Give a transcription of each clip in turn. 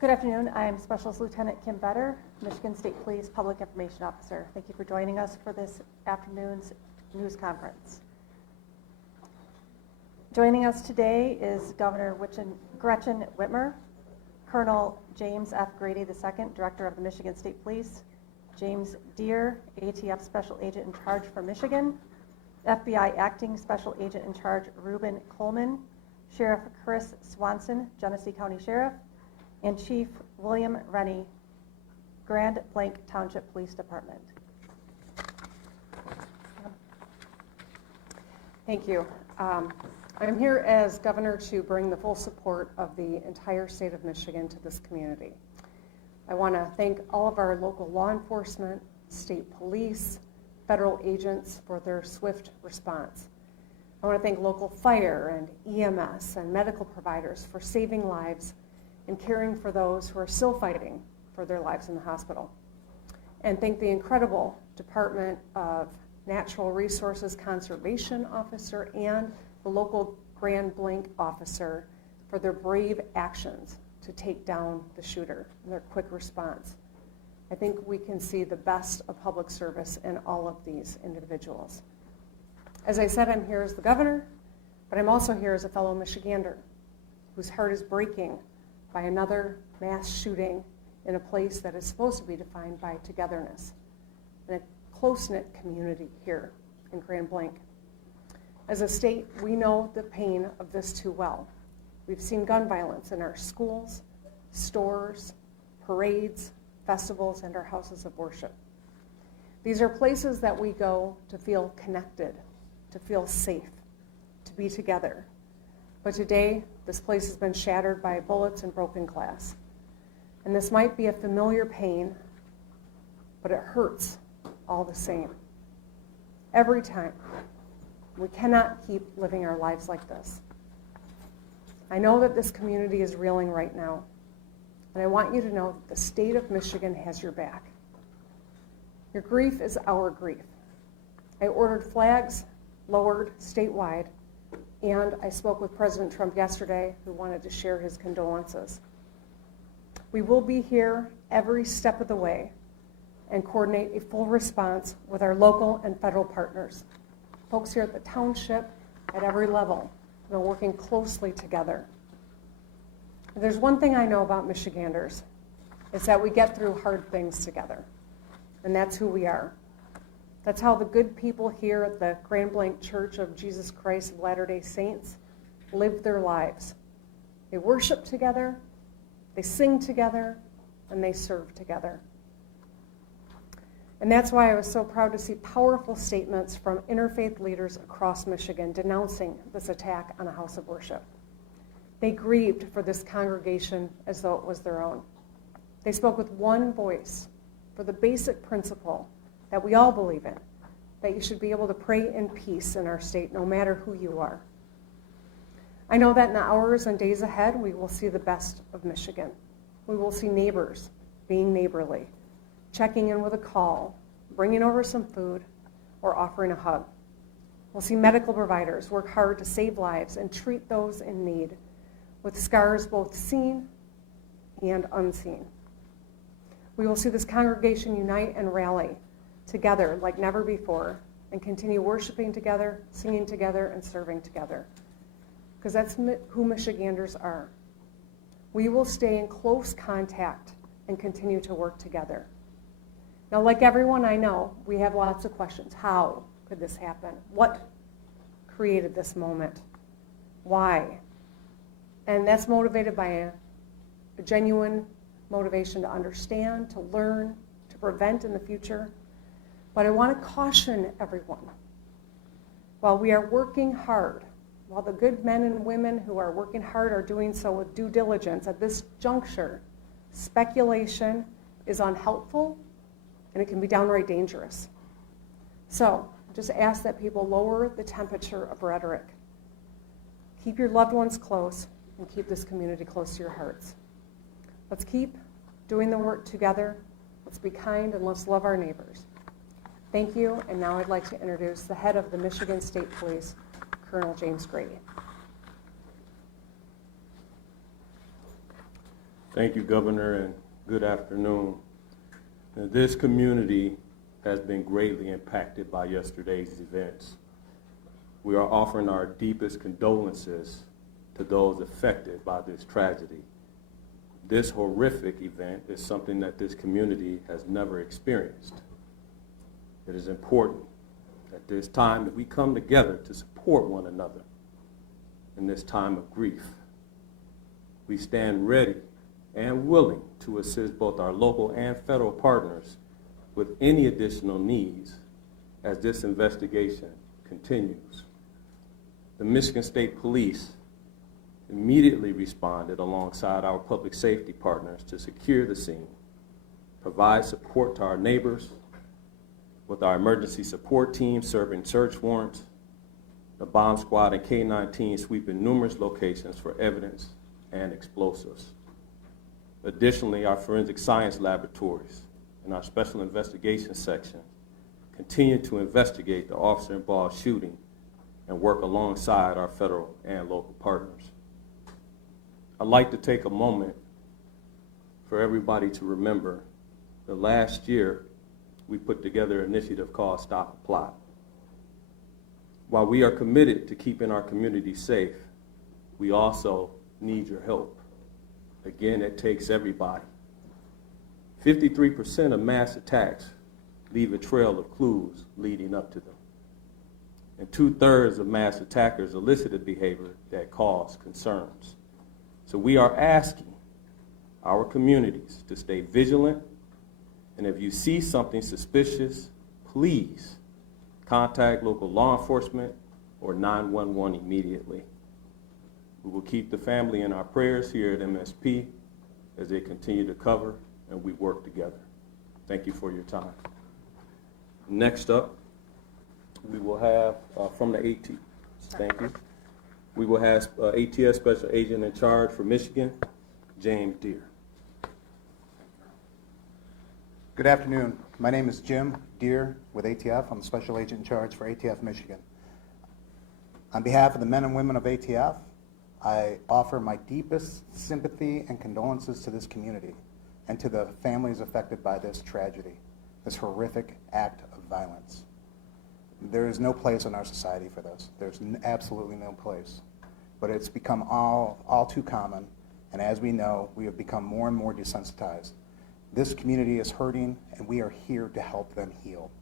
Good afternoon. I am Specialist Lieutenant Kim Better, Michigan State Police Public Information Officer. Thank you for joining us for this afternoon's news conference. Joining us today is Governor Gretchen Whitmer, Colonel James F. Grady II, Director of the Michigan State Police, James Deere, ATF Special Agent in Charge for Michigan, FBI Acting Special Agent in Charge Reuben Coleman, Sheriff Chris Swanson, Genesee County Sheriff, and Chief William Rennie, Grand Blanc Township Police Department. Thank you. I'm here as governor to bring the full support of the entire state of Michigan to this community. I want to thank all of our local law enforcement, state police, federal agents for their swift response. I want to thank local fire and EMS and medical providers for saving lives and caring for those who are still fighting for their lives in the hospital. And thank the incredible Department of Natural Resources Conservation Officer and the local Grand Blanc officer for their brave actions to take down the shooter and their quick response. I think we can see the best of public service in all of these individuals. As I said, I'm here as the governor, but I'm also here as a fellow Michigander whose heart is breaking by another mass shooting in a place that is supposed to be defined by togetherness, in a close-knit community here in Grand Blanc. As a state, we know the pain of this too well. We've seen gun violence in our schools, stores, parades, festivals, and our houses of worship. These are places that we go to feel connected, to feel safe, to be together. But today, this place has been shattered by bullets and broken glass. And this might be a familiar pain, but it hurts all the same. Every time. We cannot keep living our lives like this. I know that this community is reeling right now, and I want you to know that the state of Michigan has your back. Your grief is our grief. I ordered flags lowered statewide, and I spoke with President Trump yesterday, who wanted to share his condolences. We will be here every step of the way and coordinate a full response with our local and federal partners. Folks here at the township, at every level, have been working closely together. If there's one thing I know about Michiganders, it's that we get through hard things together, and that's who we are. That's how the good people here at the Grand Blanc Church of Jesus Christ of Latter-day Saints live their lives. They worship together, they sing together, and they serve together. And that's why I was so proud to see powerful statements from interfaith leaders across Michigan denouncing this attack on a house of worship. They grieved for this congregation as though it was their own. They spoke with one voice for the basic principle that we all believe in, that you should be able to pray in peace in our state no matter who you are. I know that in the hours and days ahead, we will see the best of Michigan. We will see neighbors being neighborly, checking in with a call, bringing over some food, or offering a hug. We'll see medical providers work hard to save lives and treat those in need, with scars both seen and unseen. We will see this congregation unite and rally together like never before and continue worshiping together, singing together, and serving together. Because that's who Michiganders are. We will stay in close contact and continue to work together. Now, like everyone I know, we have lots of questions. How could this happen? What created this moment? Why? And that's motivated by a genuine motivation to understand, to learn, to prevent in the future. But I want to caution everyone. While we are working hard, while the good men and women who are working hard are doing so with due diligence at this juncture, speculation is unhelpful and it can be downright dangerous. So just ask that people lower the temperature of rhetoric. Keep your loved ones close and keep this community close to your hearts. Let's keep doing the work together. Let's be kind and let's love our neighbors. Thank you, and now I'd like to introduce the head of the Michigan State Police, Colonel James Grady. Thank you, Governor, and good afternoon. Now, this community has been greatly impacted by yesterday's events. We are offering our deepest condolences to those affected by this tragedy. This horrific event is something that this community has never experienced. It is important at this time that we come together to support one another in this time of grief. We stand ready and willing to assist both our local and federal partners with any additional needs as this investigation continues. The Michigan State Police immediately responded alongside our public safety partners to secure the scene, provide support to our neighbors, with our emergency support team serving search warrants, the bomb squad and K-9 teams sweeping numerous locations for evidence and explosives. Additionally, our forensic science laboratories and our special investigations section continue to investigate the officer-involved shooting and work alongside our federal and local partners. I'd like to take a moment for everybody to remember that last year we put together an initiative called Stop a Plot. While we are committed to keeping our community safe, we also need your help. Again, it takes everybody. 53% of mass attacks leave a trail of clues leading up to them. And 2/3 of mass attackers elicited behavior that caused concerns. So we are asking our communities to stay vigilant, and if you see something suspicious, please contact local law enforcement or 911 immediately. We will keep the family in our prayers here at MSP as they continue to cover and we work together. Thank you for your time. Next up, we will have from the AT. Thank you. We will have ATS Special Agent in Charge for Michigan, James Deere. Good afternoon. My name is Jim Deere with ATF. I'm the Special Agent in Charge for ATF Michigan. On behalf of the men and women of ATF, I offer my deepest sympathy and condolences to this community and to the families affected by this tragedy, this horrific act of violence. There is no place in our society for this. There's absolutely no place. But it's become all too common, and as we know, we have become more and more desensitized. This community is hurting, and we are here to help them heal.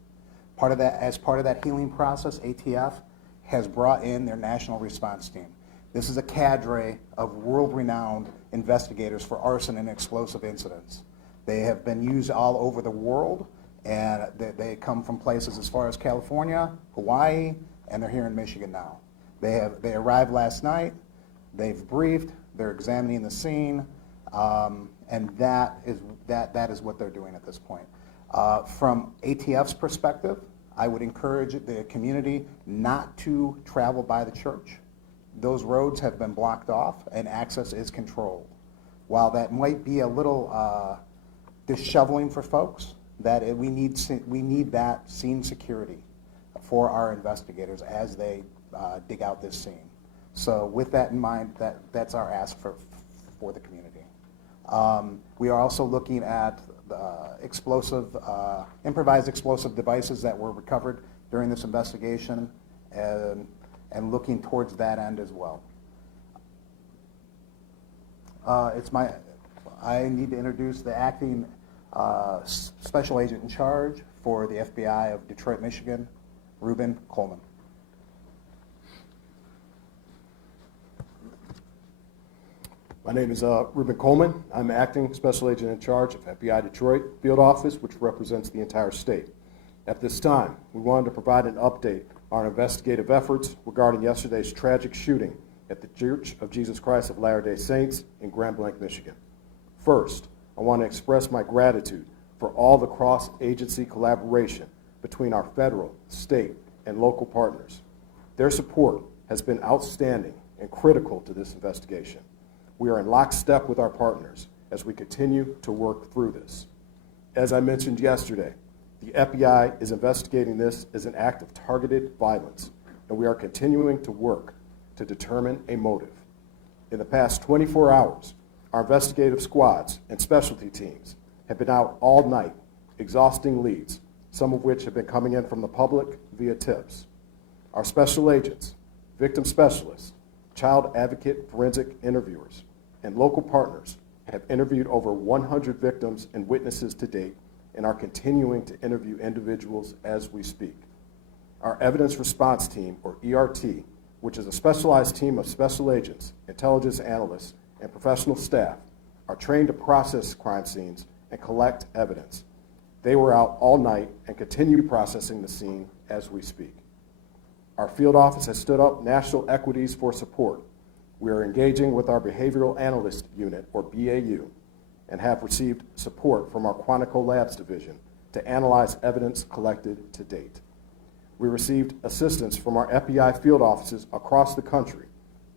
As part of that healing process, ATF has brought in their national response team. This is a cadre of world-renowned investigators for arson and explosive incidents. They have been used all over the world, and they come from places as far as California, Hawaii, and they're here in Michigan now. They arrived last night, they've briefed, they're examining the scene, and that is what they're doing at this point. From ATF's perspective, I would encourage the community not to travel by the church. Those roads have been blocked off and access is controlled. While that might be a little disheveling for folks, we need that scene security for our investigators as they dig out this scene. So with that in mind, that's our ask for the community. We are also looking at improvised explosive devices that were recovered during this investigation and looking towards that end as well. I need to introduce the acting Special Agent in Charge for the FBI of Detroit, Michigan, Ruben Coleman. My name is Ruben Coleman. I'm acting Special Agent in Charge of FBI Detroit Field Office, which represents the entire state. At this time, we wanted to provide an update on our investigative efforts regarding yesterday's tragic shooting at the Church of Jesus Christ of Latter-day Saints in Grand Blanc, Michigan. First, I want to express my gratitude for all the cross-agency collaboration between our federal, state, and local partners. Their support has been outstanding and critical to this investigation. We are in lockstep with our partners as we continue to work through this. As I mentioned yesterday, the FBI is investigating this as an act of targeted violence, and we are continuing to work to determine a motive. In the past 24 hours, our investigative squads and specialty teams have been out all night, exhausting leads, some of which have been coming in from the public via tips. Our special agents, victim specialists, child advocate forensic interviewers, and local partners have interviewed over 100 victims and witnesses to date and are continuing to interview individuals as we speak. Our Evidence Response Team, or ERT, which is a specialized team of special agents, intelligence analysts, and professional staff, are trained to process crime scenes and collect evidence. They were out all night and continue processing the scene as we speak. Our field office has stood up national equities for support. We are engaging with our Behavioral Analyst Unit, or BAU, and have received support from our Quantico Labs Division to analyze evidence collected to date. We received assistance from our FBI field offices across the country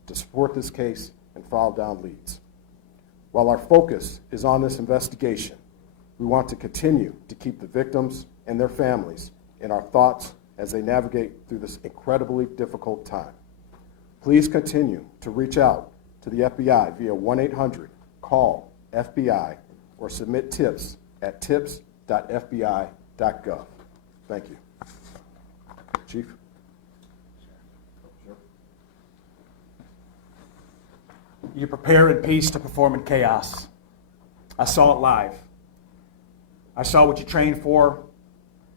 to support this case and follow down leads. While our focus is on this investigation, we want to continue to keep the victims and their families in our thoughts as they navigate through this incredibly difficult time. Please continue to reach out to the FBI via 1-800-CALL-FBI or submit tips at tips.fbi.gov. Thank you. Chief? You prepare in peace to perform in chaos. I saw it live. I saw what you trained for,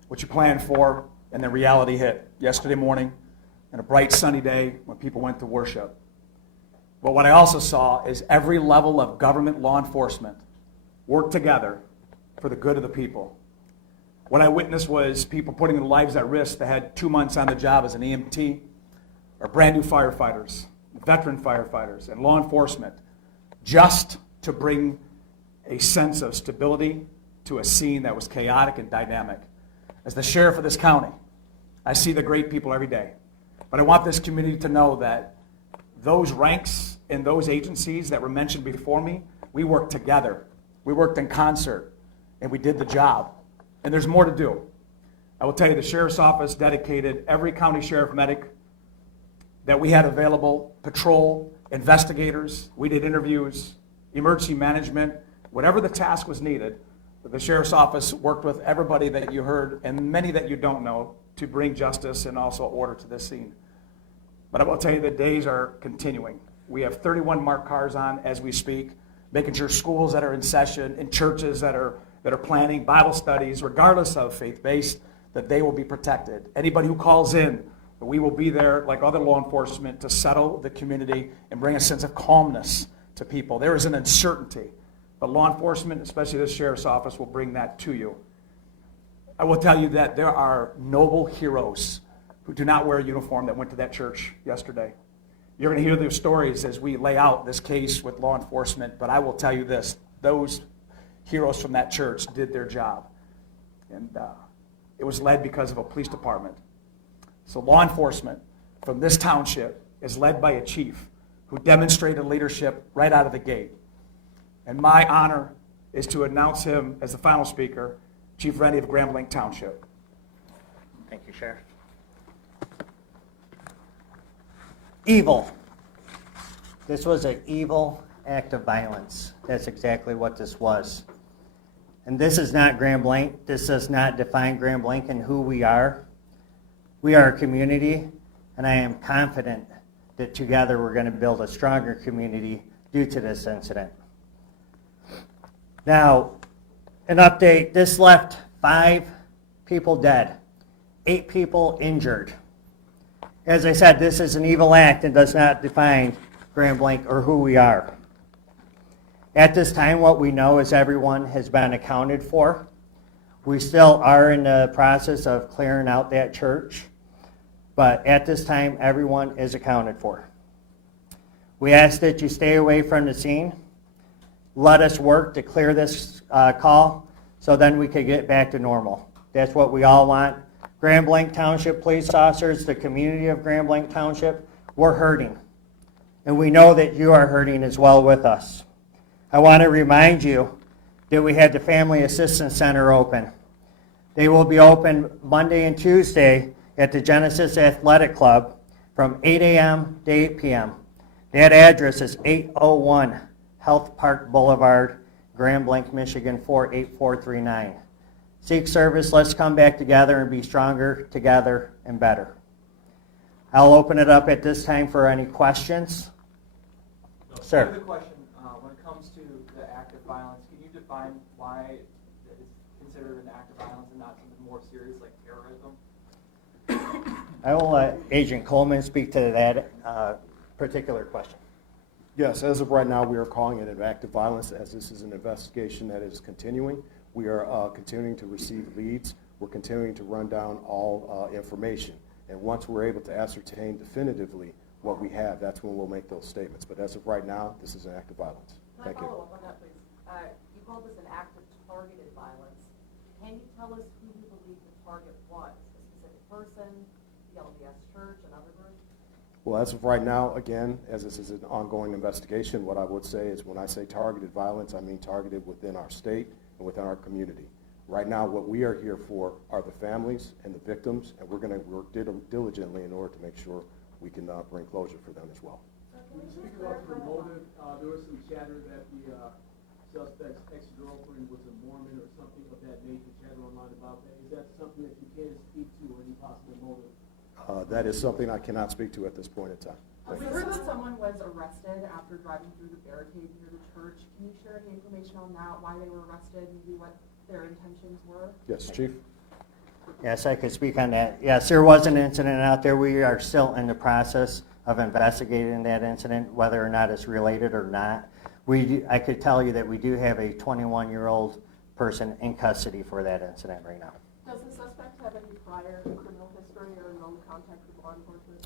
what you planned for, and then reality hit yesterday morning on a bright sunny day when people went to worship. But what I also saw is every level of government law enforcement work together for the good of the people. What I witnessed was people putting their lives at risk that had 2 months on the job as an EMT, or brand new firefighters, veteran firefighters, and law enforcement, just to bring a sense of stability to a scene that was chaotic and dynamic. As the sheriff of this county, I see the great people every day. But I want this community to know that those ranks in those agencies that were mentioned before me, we worked together. We worked in concert, and we did the job. And there's more to do. I will tell you, the sheriff's office dedicated every county sheriff medic that we had available, patrol, investigators, we did interviews, emergency management, whatever the task was needed. The sheriff's office worked with everybody that you heard and many that you don't know to bring justice and also order to this scene. But I will tell you, the days are continuing. We have 31 marked cars on as we speak, making sure schools that are in session, in churches that are planning Bible studies, regardless of faith-based, that they will be protected. Anybody who calls in, we will be there like other law enforcement to settle the community and bring a sense of calmness to people. There is an uncertainty, but law enforcement, especially this sheriff's office, will bring that to you. I will tell you that there are noble heroes who do not wear a uniform that went to that church yesterday. You're going to hear their stories as we lay out this case with law enforcement, but I will tell you this, those heroes from that church did their job. And it was led because of a police department. So law enforcement from this township is led by a chief who demonstrated leadership right out of the gate. And my honor is to announce him as the final speaker, Chief Rennie of Grand Blanc Township. Thank you, Sheriff. Evil. This was an evil act of violence. That's exactly what this was. And this is not Grand Blanc. This does not define Grand Blanc and who we are. We are a community, and I am confident that together we're going to build a stronger community due to this incident. Now, an update. This left 5 people dead, 8 people injured. As I said, this is an evil act and does not define Grand Blanc or who we are. At this time, what we know is everyone has been accounted for. We still are in the process of clearing out that church, but at this time, everyone is accounted for. We ask that you stay away from the scene. Let us work to clear this call so then we can get back to normal. That's what we all want. Grand Blanc Township police officers, the community of Grand Blanc Township, we're hurting. And we know that you are hurting as well with us. I want to remind you that we had the Family Assistance Center open. They will be open Monday and Tuesday at the Genesis Athletic Club from 8 a.m. to 8 p.m. That address is 801 Health Park Boulevard, Grand Blanc, Michigan 48439. Seek service, let's come back together and be stronger together and better. I'll open it up at this time for any questions. Sir. I have a question. When it comes to the act of violence, can you define why it's considered an act of violence and not something more serious like terrorism? I will let Agent Coleman speak to that particular question. Yes, as of right now, we are calling it an act of violence as this is an investigation that is continuing. We are continuing to receive leads. We're continuing to run down all information. And once we're able to ascertain definitively what we have, that's when we'll make those statements. But as of right now, this is an act of violence. Thank you. Can I follow up on that, please? You called this an act of targeted violence. Can you tell us who you believe the target was? A specific person, the LDS Church, another group? Well, as of right now, again, as this is an ongoing investigation, what I would say is when I say targeted violence, I mean targeted within our state and within our community. Right now, what we are here for are the families and the victims, and we're going to work diligently in order to make sure we can bring closure for them as well. When you speak about the motive, there was some chatter that the suspect's ex-girlfriend was a Mormon or something of that nature, chatter online about that. Is that something that you can speak to, or any possible motive? That is something I cannot speak to at this point in time. We heard that someone was arrested after driving through the barricade near the church. Can you share any information on that, why they were arrested, maybe what their intentions were? Yes, Chief? Yes, I could speak on that. Yes, there was an incident out there. We are still in the process of investigating that incident, whether or not it's related or not. I could tell you that we do have a 21-year-old person in custody for that incident right now. Does the suspect have any prior criminal history or known contact with law enforcement?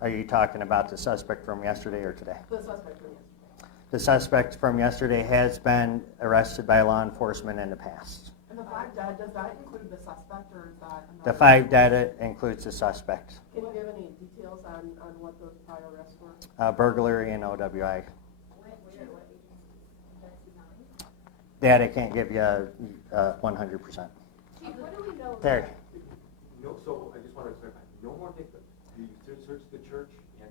Are you talking about the suspect from yesterday or today? The suspect from yesterday. The suspect from yesterday has been arrested by law enforcement in the past. And the 5 dead, does that include the suspect, or is that another? The 5 dead includes the suspect. Can you give any details on what those prior arrests were? Burglary and OWI. That I can't give you 100%. What do we know? There. No, so I just want to clarify. No more than you search the church and.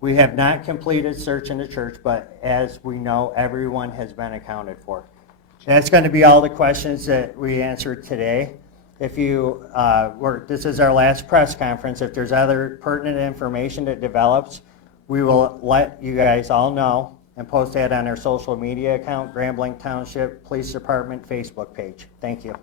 We have not completed search in the church, but as we know, everyone has been accounted for. That's going to be all the questions that we answered today. If you this is our last press conference. If there's other pertinent information that develops, we will let you guys all know and post that on our social media account, Grand Blanc Township Police Department Facebook page. Thank you.